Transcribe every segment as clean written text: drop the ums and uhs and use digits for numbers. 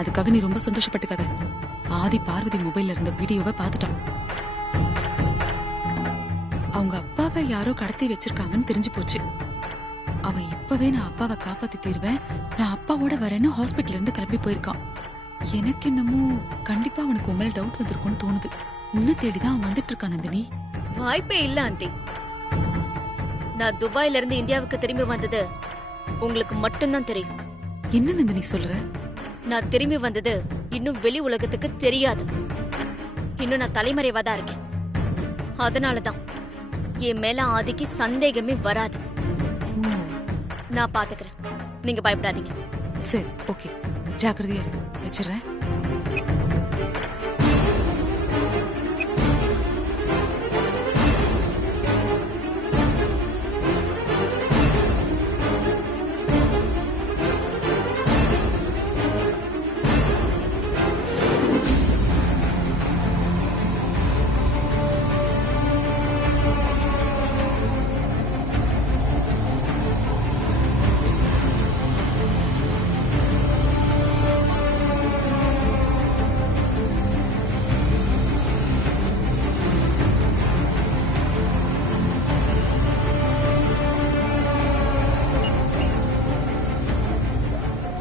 அதுக்காக நீ ரொம்ப சந்தோஷப்பட்டுக்காத. ஆதி பார்வதி மொபைல்ல இருந்த வீடியோவை பார்த்துட்டான். அவங்க அப்பாவை யாரோ கடத்தி வச்சிருக்காங்கன்னு தெரிஞ்சு போச்சு. அவன் இப்பவே நான் அப்பாவை காப்பாத்தி தீர்வேன், நான் அப்பாவோட வரேன்னு ஹாஸ்பிட்டல் இருந்து கிளம்பி போயிருக்கான். எனக்கு என்னமோ கண்டிப்பா அவனுக்கு உன் மேல டவுட் வந்திருக்கும்னு தோணுது. உன்னை தேடிதான் அவன் வந்துட்டு இருக்கான் நந்தினி. வாய்ப்பே இல்ல ஆண்டி. நான் துபாயில இருந்து இந்தியாவுக்கு திரும்பி வந்தது உங்களுக்கு மட்டும்தான் தெரியும். என்ன நந்தினி சொல்ற? நான் திரும்பி வந்தது இன்னும் வெளி உலகத்துக்கு தெரியாது. இன்னும் நான் தலைமறைவாதான் இருக்கேன். அதனாலதான் என் மேல ஆதிக்கு சந்தேகமே வராது. நான் பாத்துக்கிறேன், நீங்க பயப்படாதீங்க. சரி, ஓகே, ஜாக்கிரதையா இரு. வச்சிடுறேன்.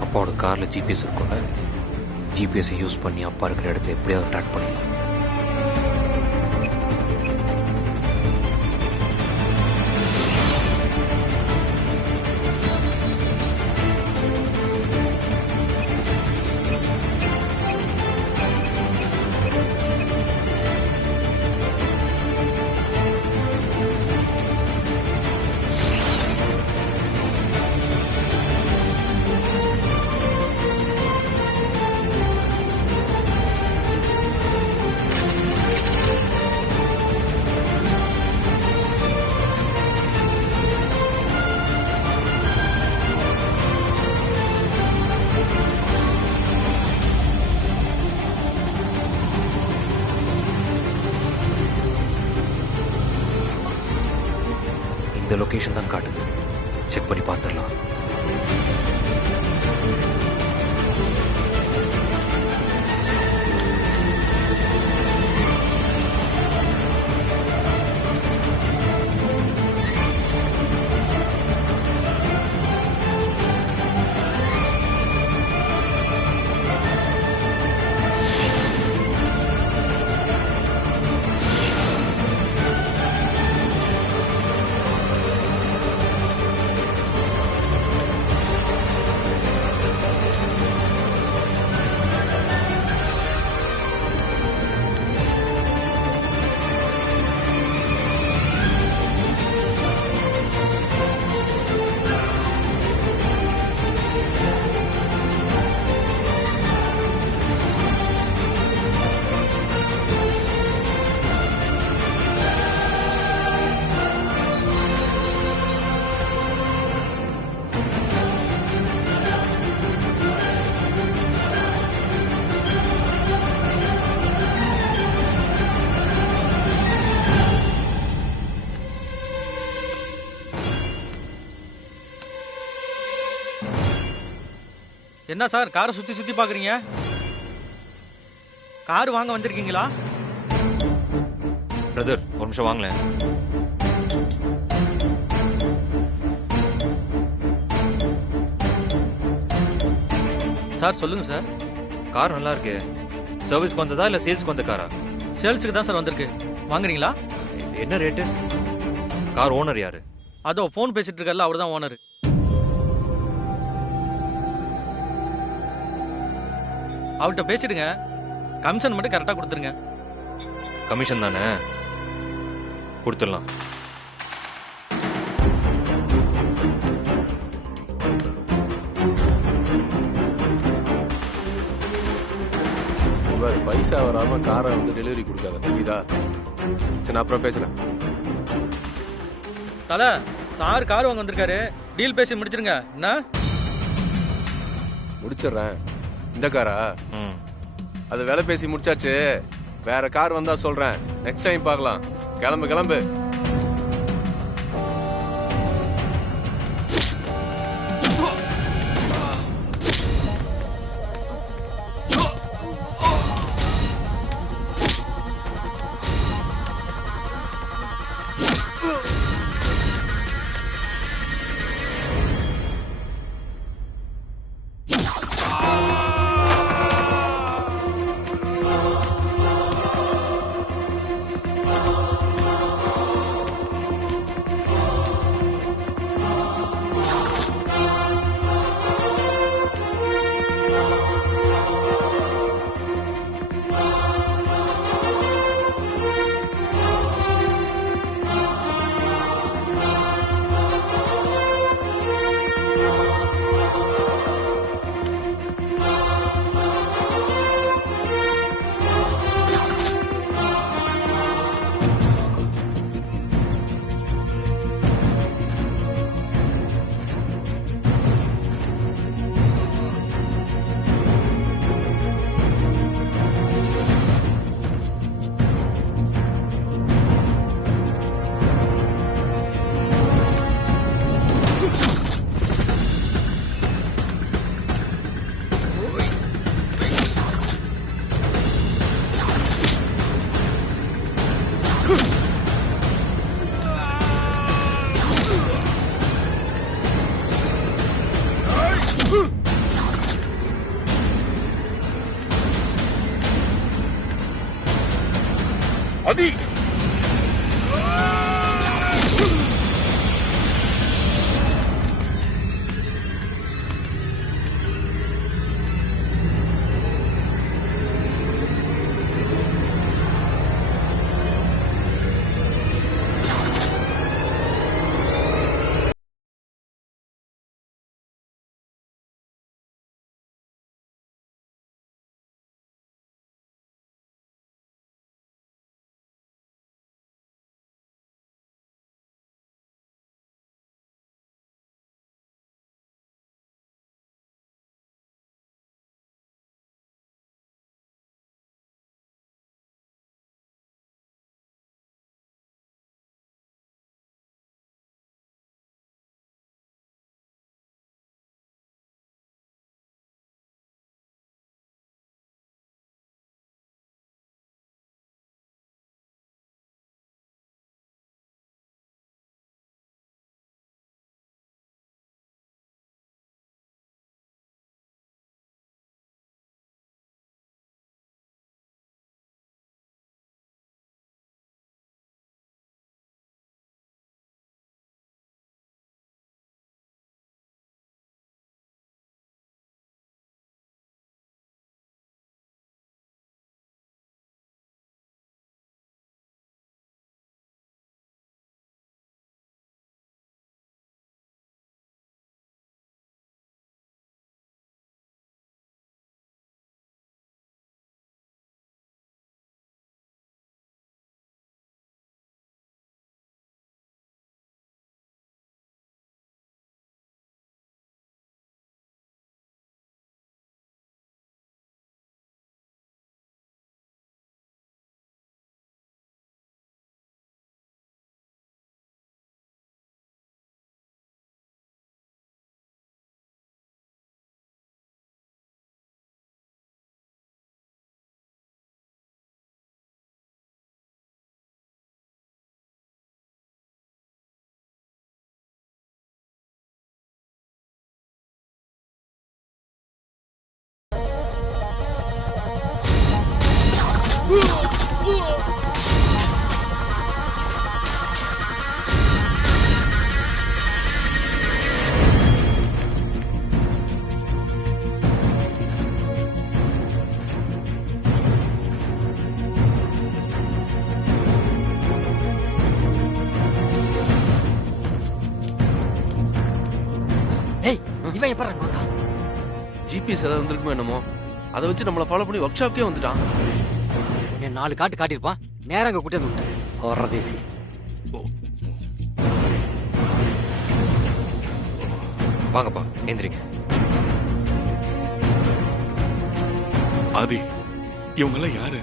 அப்பாவோட காரில் ஜிபிஎஸ் இருக்கும்ல, ஜிபிஎஸை யூஸ் பண்ணி அப்பா இருக்கிற இடத்த எப்படியாவது ட்ராக் பண்ணிடலாம். இந்த லொகேஷன் தான் காட்டுது, செக் பண்ணி பார்த்துடலாம். என்ன சார் காரை சுத்தி சுத்தி பாக்குறீங்க? கார் வாங்க வந்திருக்கீங்களா? பிரதர், ஒரு நிமிஷம் வாங்களேன். சார் சொல்லுங்க சார். கார் நல்லா இருக்கு. சர்வீஸ்க்கு வந்ததா இல்ல சேல்ஸ்க்கு வந்த காரா? சேல்ஸுக்கு தான் சார் வந்திருக்கு. வாங்குறீங்களா? என்ன ரேட்டு? கார் ஓனர் யாரு? அதோ போன் பேசிட்டு இருக்கார்ல, அவர் தான் ஓனர். அவர்கிட்ட பேசிடுங்க, கமிஷன் மட்டும் கரெக்டாக கொடுத்துருங்க. கமிஷன் தானே, கொடுத்துடலாம். பைசா வராம காரை வந்து டெலிவரி கொடுக்காத, புரியுதா? சரி, நான் அப்புறம் பேசுறேன். தல, சார் கார் வாங்க வந்திருக்காரு, டீல் பேசி முடிச்சிருங்க. என்ன? முடிச்சிடுறேன். இந்த காரா? அது வேலை பேசி முடிச்சாச்சு. வேற கார் வந்தா சொல்றேன், நெக்ஸ்ட் டைம் பார்க்கலாம். கிளம்பு கிளம்பு. அடி. இவன் எப்ப வந்தான்? ஜிபிஎஸ் ஏதாவது வந்திருக்குமோ என்னமோ, அதை வச்சு நம்மளை ஃபாலோ பண்ணி ஒர்க் ஷாப்க்கே வந்துட்டான். என்ன 4 காட்டு காட்டியிருப்பான், நேரம் அங்க கூட்டி வந்து விட்டேன். பரதேசி. வாங்கப்பா, எந்திரிங்க. ஆதி, இவங்கெல்லாம் யாரு?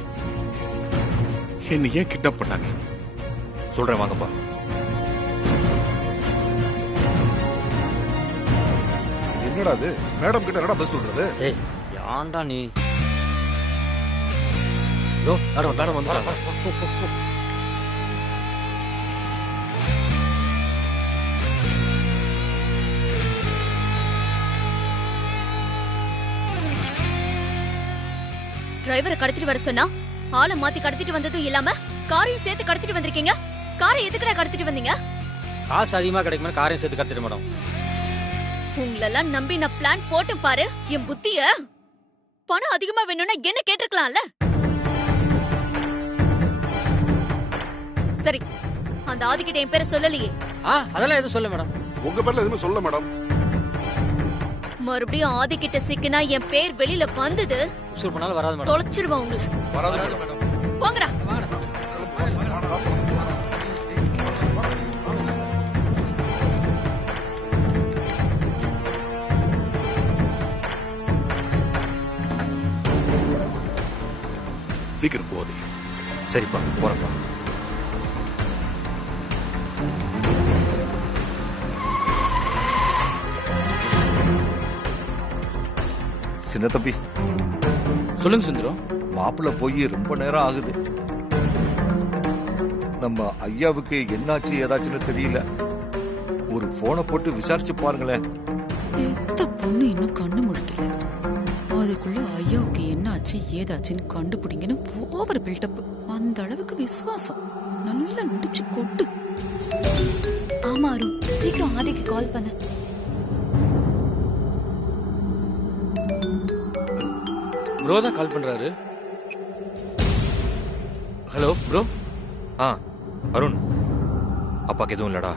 என்ன ஏன் கிட்னாப் பண்ணாங்க? சொல்றேன் வாங்கப்பா. என்னடா அது? மேடம் கிட்ட என்னடா பஸ் சொல்றது? ஏய், யாண்டா நீ? மேடம் வந்துட்டாங்க. டிரைவரை கடத்திட்டு வர சொன்னா ஆளை மாத்தி கடத்திட்டு வந்ததும் இல்லாம காரையும் சேர்த்து கடத்திட்டு வந்திருக்கீங்க. காரை எதுக்குடா கடத்திட்டு வந்தீங்க? காசு அதிகமா கிடைக்குமா காரையும் சேர்த்து கடத்திட்டு மேடம். உங்களெல்லாம் நம்பி நான் பிளான் போட்டு பாரு. என் புத்திய பணம் அதிகமா வேணும்னா என்ன கேட்டிருக்கலாம்ல. சரி, அந்த ஆதிக்கிட்ட என் பேரை சொல்லலையே. அதெல்லாம் எதுவும் சொல்ல மேடம். உங்க பேர்ல எதுவுமே சொல்ல மேடம். மறுபடியும் ஆதிக்கிட்ட சிக்கினா என் பேர் வெளியில வந்தது உசூர் பண்ணாலும் வராது மேடம். தொலைச்சிருவேன் உங்களை. வராது மேடம். போங்கடா. சீக்கிரம் போதே. சரிப்பா, போறப்பா. சின்ன தம்பி, சொல்லுங்க சுந்தரம். மாப்பிள்ள போய் ரொம்ப நேரம் ஆகுது. நம்ம ஐயாவுக்கு என்னாச்சு ஏதாச்சுன்னு தெரியல. ஒரு போனை போட்டு விசாரிச்சு பாருங்களேன். பெத்த பொண்ணு இன்னும் கண்ணு முழிக்கல, அதுக்குள்ள ஐயாவுக்கு என்ன ஆச்சு ஏதாச்சுன்னு கண்டுபிடிங்கன்னு ஓவர் பில்டப். அந்த அளவுக்கு விசுவாசம். நல்லா நடிச்சு கொட்டு. ஆமா அருண், சீக்கிரம் ஆதிக்கு கால் பண்ணு. ப்ரோ தான் கால் பண்றாரு. Hello bro. அருண், அப்பாக்கு எதுவும் இல்லடா,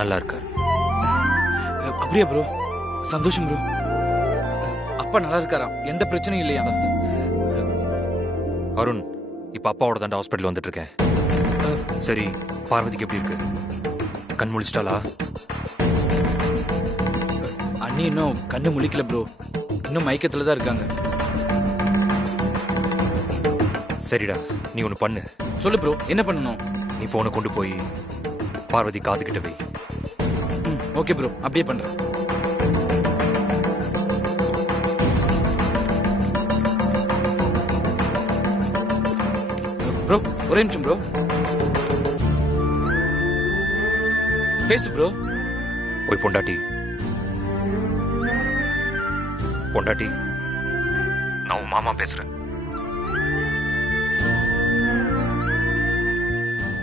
நல்லா இருக்காரு. அப்படியா ப்ரோ? சந்தோஷம் ப்ரோ. அப்பா நல்லா இருக்காராம், எந்த பிரச்சனையும் இல்லையா? அருண், இப்ப அப்பாவோட தாண்டா ஹாஸ்பிட்டல் வந்துட்டு இருக்கேன். சரி, பார்வதிக்கு எப்படி இருக்கு? கண் முழிச்சிட்டாளா? அண்ணி இன்னும் கண்ணு முழிக்கல ப்ரோ, இன்னும் மயக்கத்துல தான் இருக்காங்க. சரிடா, நீ ஒன்று பண்ணு. சொல்லு ப்ரோ, என்ன பண்ணணும்? நீ போனை கொண்டு போய் பார்வதி காதுகிட்ட வை. ஓகே ப்ரோ, அப்படியே பண்றேன். ப்ரோ ஒரே நிமிஷம் ப்ரோ. பேசு ப்ரோ. ஓய் பொண்டாட்டி, பொண்டாட்டி, நான் உன் மாமா பேசுறேன்.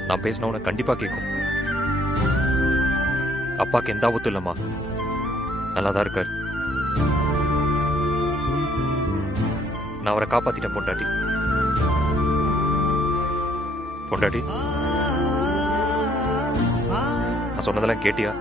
நான் பேசின உனக்கு கண்டிப்பா கேட்கும். அப்பாக்கு எந்த ஆபத்தும் இல்லம்மா, நல்லாதான் இருக்கார். நான் அவரை காப்பாத்திட்டேன் பொண்டாட்டி. பொண்டாட்டி, நான் சொன்னதெல்லாம் கேட்டியா?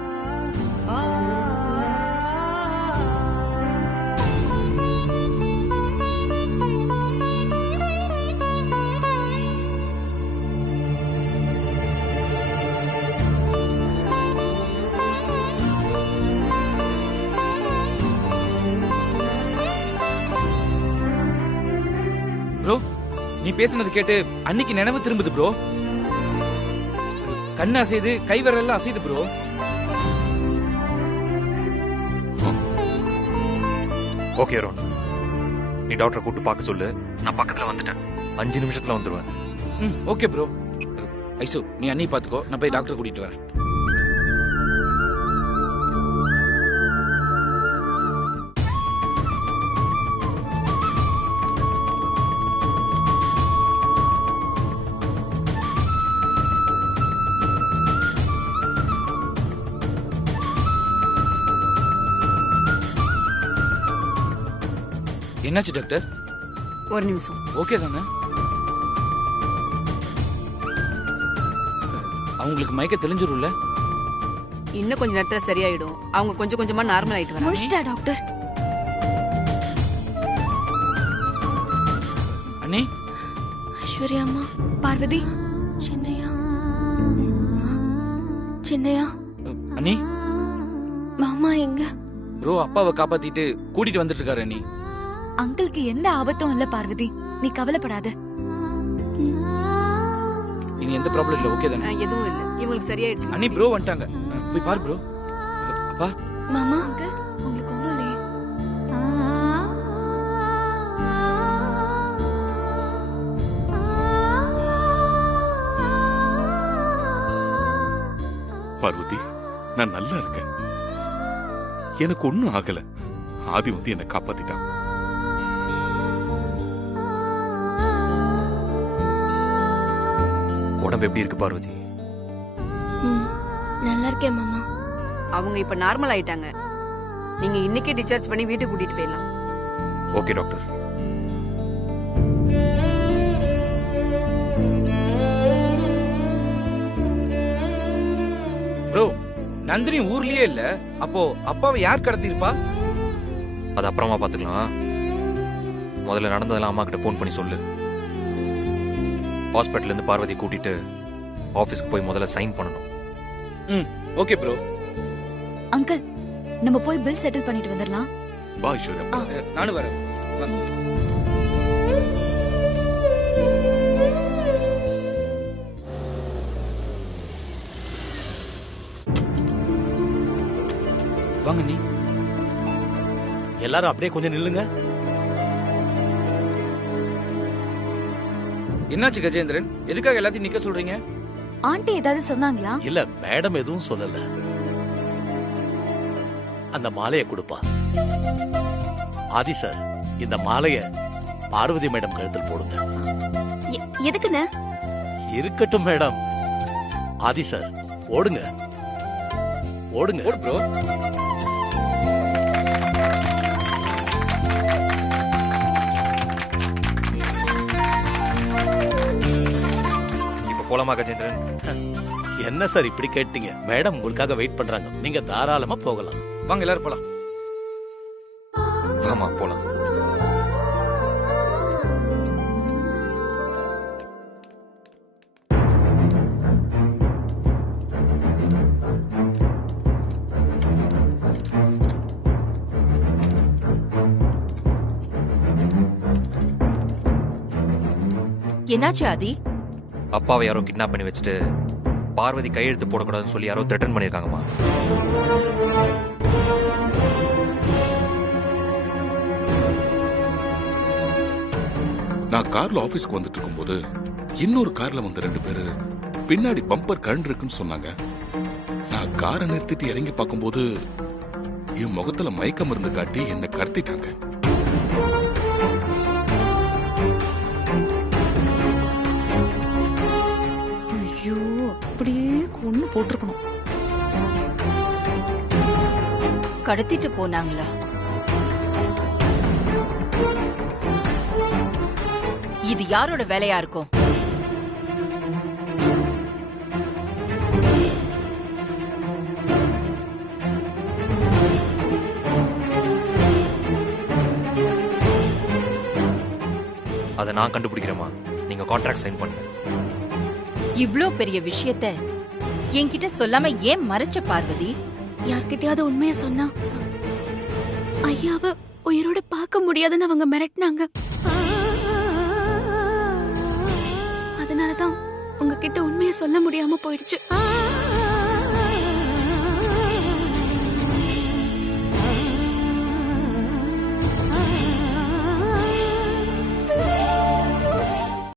ப்ரோ, நீ பேசுனது கேட்டு அன்னைக்கு நினைவு திரும்புது ப்ரோ. கண்ணு அசையுது, கை விரல்லாம் அசையுது ப்ரோ. ஓகே அருண், நீ டாக்டரை கூப்பிட்டு பார்க்க சொல்லு. நான் பக்கத்துல வந்துட்டேன், 5 நிமிஷத்துல வந்துருவேன். Okay bro. ஐசு, நீ அண்ணி பாத்துக்கோ, நான் போய் டாக்டர் கூட்டிட்டு வரேன். என்னாச்சு டாக்டர்? ஒரு நிமிஷம். ஓகே தானே? அவங்களுக்கு மயக்க தெளிஞ்சிரும்ல? இன்னும் கொஞ்ச நேரத்துல சரியாயிடும். அவங்க கொஞ்சம் கொஞ்சமா நார்மல் ஆயிட்டு வராங்க. முடிச்சிட்டா டாக்டர்? அண்ணி, ஐஸ்வர்யா அம்மா, பார்வதி, சின்னையா, சின்னையா, அண்ணி, மாமா எங்க? ப்ரோ அப்பாவை காப்பாத்திட்டு கூட்டிட்டு வந்துட்டு இருக்காரு அண்ணி. அங்கிளுக்கு எந்த ஆபத்தும் இல்ல பார்வதி, நீ கவலைப்படாத. இனி எந்த ப்ராப்ளம் இல்ல, ஓகே தானே? எதுவும் இல்ல, இவங்களுக்கு சரியாயிடுச்சு. அண்ணி ப்ரோ வந்துட்டாங்க, போய் பாரு ப்ரோ. அப்பா, மாமா, உங்களுக்கு ஒண்ணும் இல்லையே? பார்வதி, நான் நல்லா இருக்கேன். எனக்கு ஒண்ணும் ஆகல. ஆதி வந்து என்னை காப்பாத்திட்டான். உடம்பு எப்படி இருக்கு பார்வதி? நல்லா இருக்கேன் மாமா. அவங்க இப்ப நார்மல் ஆயிட்டாங்க. நீங்க இன்னைக்கே டிஸ்சார்ஜ் பண்ணி வீட்டுக்கு கூட்டிட்டு போயிடலாம். Okay doctor. ப்ரோ, நந்தினி ஊர்லயே இல்ல, அப்போ அப்பாவை யார் கடத்திருப்பா? அது அப்புறமா பாத்துக்கலாம். முதல்ல நடந்ததெல்லாம் அம்மா கிட்ட போன் பண்ணி சொல்லு. ஹாஸ்பிட்டல்ல இருந்து பார்வதி கூட்டிட்டு ஆபீஸ்க்கு போய் முதல்ல சைன் பண்ணணும். Okay bro. அங்கிள், நம்ம போய் பில் செட்டில் பண்ணிட்டு வந்துடலாம். வா ஐஸ்வர்யா. நானும் வரேன். வாங்க நீ. எல்லாரும் அப்படியே கொஞ்சம் நில்லுங்க. என்னாச்சு கஜேந்திரன், எதுக்காக எல்லாத்தையும் நிக்க சொல்றீங்க? ஆண்டி ஏதாவது சொன்னாங்களா? இல்ல, மேடம் எதுவும் சொல்லல. அந்த மாலையை கொடுப்பா. ஆதி சார், இந்த மாலைய பார்வதி மேடம் கழுத்தில் போடுங்க. எதுக்குன்னு? இருக்கட்டும் மேடம். ஆதி சார் ஓடுங்க ஓடுங்க. ஓடு ப்ரோ. இப்ப போலாமா கஜேந்திரன்? என்ன சார் இப்படி கேட்டீங்க? மேடம் உங்களுக்காக வெயிட் பண்றாங்க. நீங்க தாராளமா போகலாம். வாங்க எல்லாரும் போலாம். வாமா போலாம். என்னாச்சு ஆதி? அப்பாவை யாரோ கிட்னாப் பண்ணி வச்சுட்டு பார்வதி கையெழுத்து போடக்கூடாதுன்னு சொல்லி யாரோ த்ரெட்டன் பண்ணிருக்காங்கம்மா. நான் கார்ல ஆபீஸ்க்கு வந்துட்டு இருக்கும்போது இன்னொரு கார்ல வந்த 2 பேரு பின்னாடி பம்பர் கழண்டு இருக்குன்னு சொன்னாங்க. நான் காரை நிறுத்திட்டு இறங்கி பார்க்கும்போது என் முகத்துல மயக்க மருந்து காட்டி என்னை கடத்திட்டாங்க. ஐயோ, அப்படியே கொன்னு போட்டிருக்கணும். கடத்திட்டு போனாங்களா? இது யாரோட வேலையா இருக்கும்? அதை நான் கண்டுபிடிக்கிறேம்மா. நீங்க கான்ட்ராக்ட் சைன் பண்ணுங்க. இவ்ளோ பெரிய விஷயத்த என்கிட்ட சொல்லாம ஏன் மறைச்ச பார்வதி? யார்கிட்டயாவது உண்மைய சொன்னா ஐயாவை உயிரோட பார்க்க முடியாதுன்னு அவங்க மிரட்டினாங்க. அதனாலதான் உங்ககிட்ட உண்மைய சொல்ல முடியாம போயிடுச்சு.